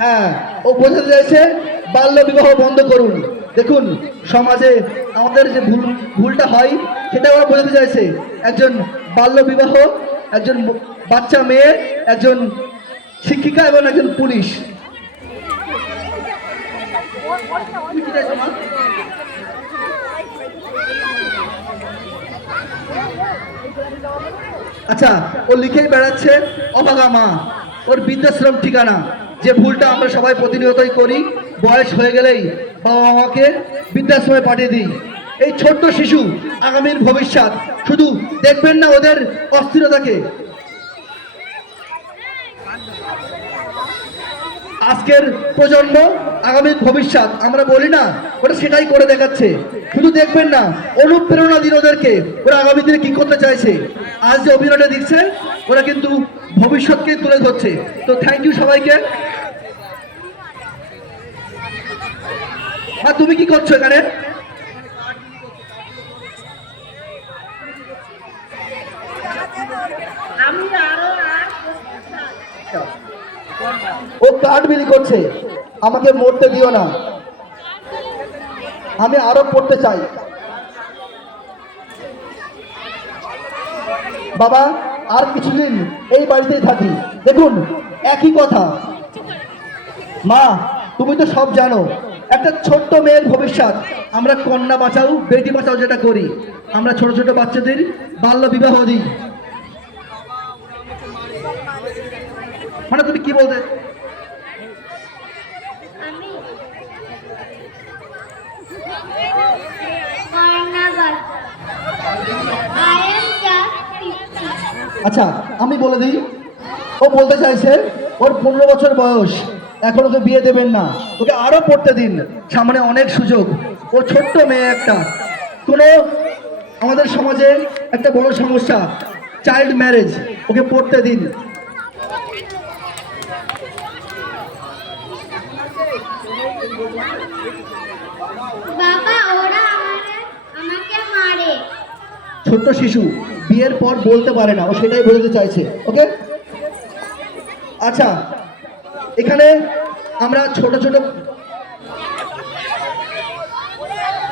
হ্যাঁ, ও বোঝাতে চাইছে বাল্য বিবাহ বন্ধ করুন। দেখুন সমাজে আমাদের যে ভুলটা হয় সেটা ওরা বোঝাতে চাইছে। একজন বাল্য বিবাহ, একজন বাচ্চা মেয়ে, একজন শিক্ষিকা এবং একজন পুলিশ। আচ্ছা, ও লিখেই বেড়াচ্ছে অভাগা মা, ওর বৃদ্ধাশ্রম ঠিকানা। যে ভুলটা আমরা সবাই প্রতিনিয়তই করি, বয়স হয়ে গেলেই বাবা মাকে বৃদ্ধাশ্রমে পাঠিয়ে দিই। এই ছোট্ট শিশু আগামীর ভবিষ্যৎ, শুধু দেখবেন না ওদের অস্থিরতাকে। আজকের প্রজন্ম আগামীর ভবিষ্যৎ, আমরা বলি না, ওরা সেটাই করে দেখাচ্ছে। শুধু দেখবেন না, অনুপ্রেরণা দিন ওদেরকে, ওরা আগামী দিনে কি করতে চাইছে। আজ যে অভিনয়টা দিচ্ছে, ওরা কিন্তু ভবিষ্যৎকে তুলে ধরছে। তো থ্যাংক ইউ সবাইকে। আর তুমি কি করছো এখানে? ও কার্ড বিলি করছে, আমাকে মরতে দিও না, আমি আরো পড়তে চাই। বাবা আর কিছুদিন এই বাড়িতেই থাকি। দেখুন একই কথা। মা তুমি তো সব জানো, একটা ছোট্ট মেয়ের ভবিষ্যৎ। আমরা কন্যা বাঁচাও বেটি বাঁচাও যেটা করি, আমরা ছোট ছোট বাচ্চাদের বাল্য বিবাহ দিই। মানে তুমি কি বলতে? আচ্ছা আমি বলে দিই, ও বলতে চাইছে ওর 15 বছর বয়স, এখন ওকে বিয়ে দেবেন না, ওকে আরো পড়তে দিন, সামনে অনেক সুযোগ। ও ছোট্ট মেয়ে একটা। কোনো আমাদের সমাজে একটা বড় সমস্যা চাইল্ড ম্যারেজ, ওকে পড়তে দিন। বাবা ওরা আমাকে মারে। ছোট্ট শিশু বিয়ের পর বলতে পারে না, ও সেটাই বোঝাতে চাইছে। ওকে আচ্ছা, এখানে আমরা ছোট ছোট